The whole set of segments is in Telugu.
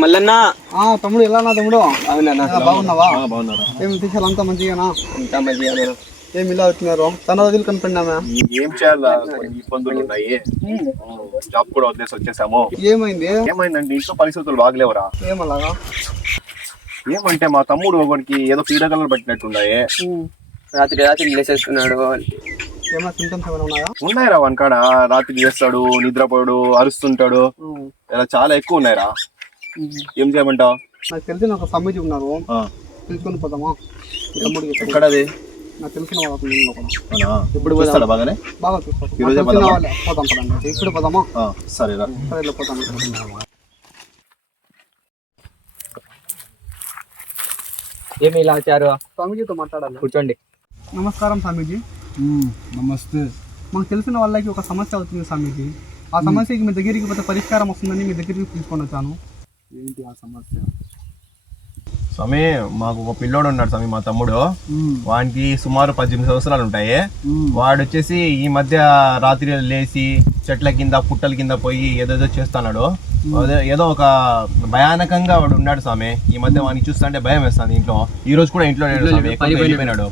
మల్లన్న తమ్ముడు ఎలా నా తమ్ముడు? బాగున్నావా? బాగున్నారా? ఏం విశేషాలు? అంతా మంచిగానా? ఇంకా మంచిగా. ఏం ఇలా వచ్చినారు? తన రోజులు కనిపెట్టినామా? ఏం చేయాలా, ఇబ్బందులు ఉన్నాయి. జాబ్ కూడా వదిలేసి వచ్చేసాము. ఏమైందండి? ఇంట్లో పరిస్థితులు బాగలేవరా? ఏమలాగా? ఏమంటే మా తమ్ముడు ఒకరికి ఏదో పీడకలలు పట్టినట్టున్నాయి. రాత్రి రాత్రి లేసేస్తున్నాడు. ఏమైనా సింటమ్స్ ఏమైనా ఉన్నాయా? ఉన్నాయిరా, వనకాడ రాత్రి చేస్తాడు, నిద్రపోడు, అరుస్తుంటాడు, ఇలా చాలా ఎక్కువ ఉన్నాయిరా. ఏం చేయమంటావు? నాకు తెలిసిన ఒక సమ్మితి ఉన్నారు, తెలుసుకొని పోదామా? ఎక్కడది? నాకు తెలిసిన వాళ్ళు ఇప్పుడు చూస్తాడా? బాగానే బాగా చూస్తాడు. పోదాం పదండి, ఇప్పుడు పోదామా? సరేరా, సరే పోతాం. ఏమి ఇలా వచ్చారు? స్వామీజీతో మాట్లాడాలి. కూర్చోండి. నమస్కారం స్వామీజీ. నమస్తే. మాకు తెలిసిన వాళ్ళకి ఒక సమస్య అవుతుంది స్వామీజీ. ఆ సమస్యకి మీ దగ్గరికి పోతే పరిష్కారం వస్తుందని మీ దగ్గరికి తీసుకొని వచ్చాను. ఏంటి ఆ సమస్య? స్వామి, మాకు ఒక పిల్లోడు ఉన్నాడు స్వామి, మా తమ్ముడు. వానికి సుమారు 18 సంవత్సరాలు ఉంటాయి. వాడు వచ్చేసి ఈ మధ్య రాత్రి లేచి చెట్ల కింద పుట్టల కింద పోయి ఏదేదో చేస్తున్నాడు. ఏదో ఒక భయానకంగా వాడు ఉన్నాడు స్వామి. ఈ మధ్య వానికి చూస్తుంటే భయం వేస్తుంది. ఇంట్లో ఈ రోజు కూడా ఇంట్లో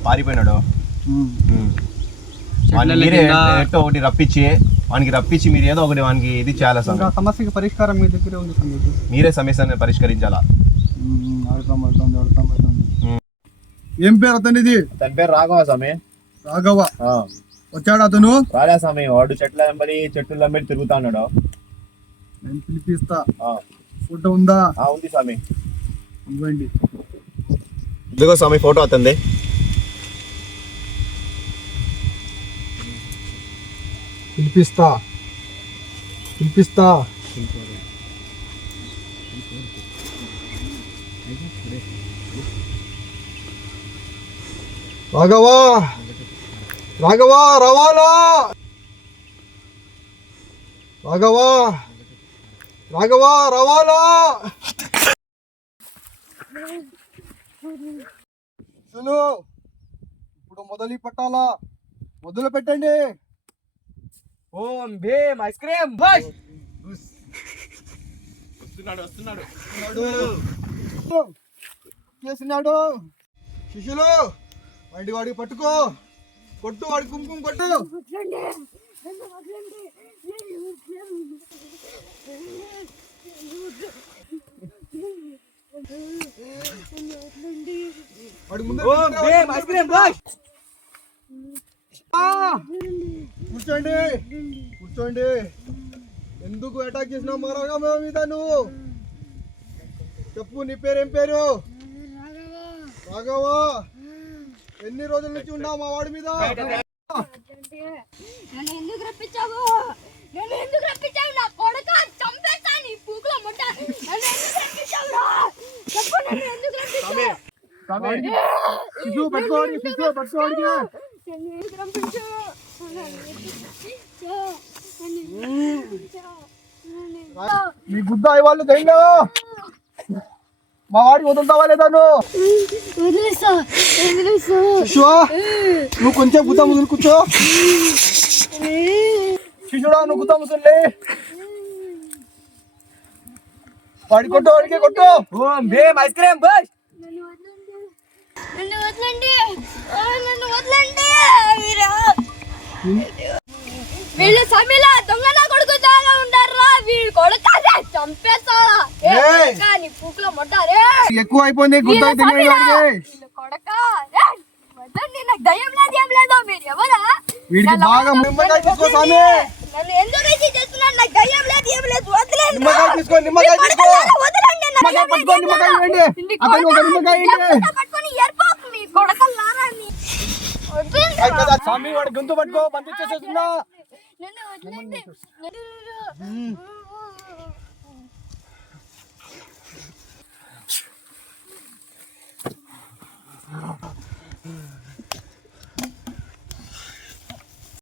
పారిపోయినాడు. మీరే ఎట్టో ఒకటి రప్పించి మీరు ఏదో ఒకటి వానికి ఇది చేయాలి స్వామి. సమస్యకి పరిష్కారం మీ దగ్గరే ఉంది స్వామి. మీరే సమస్యని పరిష్కరించాలా. ఏం పేరు అతనిది? తన పేరు రాఘవ స్వామి. రాఘవ వచ్చాడు అతను? రాలే స్వామి, వాడు చెట్ల వెంబడి తిరుగుతున్నాడు. నేను పిలిపిస్తా. ఫోటో ఉందా? ఉంది స్వామి. ఇవ్వండి. ఇదిగో స్వామి ఫోటో అతంది. పిలిపిస్తా. రాఘవా రవాలా. రాఘవా రవాలా. ఇప్పుడు మొదలు పెట్టండి. ఓం భీమ్ ఐస్ క్రీమ్. వస్తున్నాడు. చేస్తున్నాడు. శిష్యులు వాడికి పట్టుకో, కొట్టు, వాడి కుంకుమ కొట్టు. వాడి ముందు కూర్చోండి. ఎందుకు అటాక్ చేసినావు మా రాఘవ మీద? నువ్వు చెప్పు, నీ పేరేం పేరు? రాఘవ. ఎన్ని రోజుల నుంచి ఉన్నావు మా వాడి మీద? ఎందుకు రప్పించావు? నా కొడుకు చంపేస్తా నీ పూకులో ముట్ట. నీ గుద్ద వాళ్ళు దైనా మా వాడికి వదులుతావా లేదా? నువ్వు కొంచెం గుద్ద ముదులు కూర్చో. శిశుడా, నువ్వు గుద్ద ముసులే. వాడి కొట్టు, వాడికి కొట్టు. ఓం భీమ్ ఐస్ క్రీమ్. నన్ను వదలండి. వీళ్ళు సమీలా దొంగ నా కొడుకు దాగా ఉంటారా? వీళ్ళు కొడుకు చంపేస్తారా? నీ పూకులో మొట్టారే ఎక్కువ అయిపోయింది. గుద్ద కొడక నాకు దయ్యం లేదు, ఏం లేదు. మీరు ఎవరా? వీడికి బాగా నిమ్మకాయ తీసుకో స్వామి. నన్ను ఎందుకు చేస్తున్నాను? నాకు దయ్యం లేదు, ఏం లేదు. వదిలేండి. నిమ్మకాయ తీసుకో. వదలండి. పట్టుకొని ఏర్పాటు మీ కొడకల్లారా. స్వామి వాడి గొంతు పట్టుకో, పంపించేసేస్తున్నా. నన్ను వదలండి.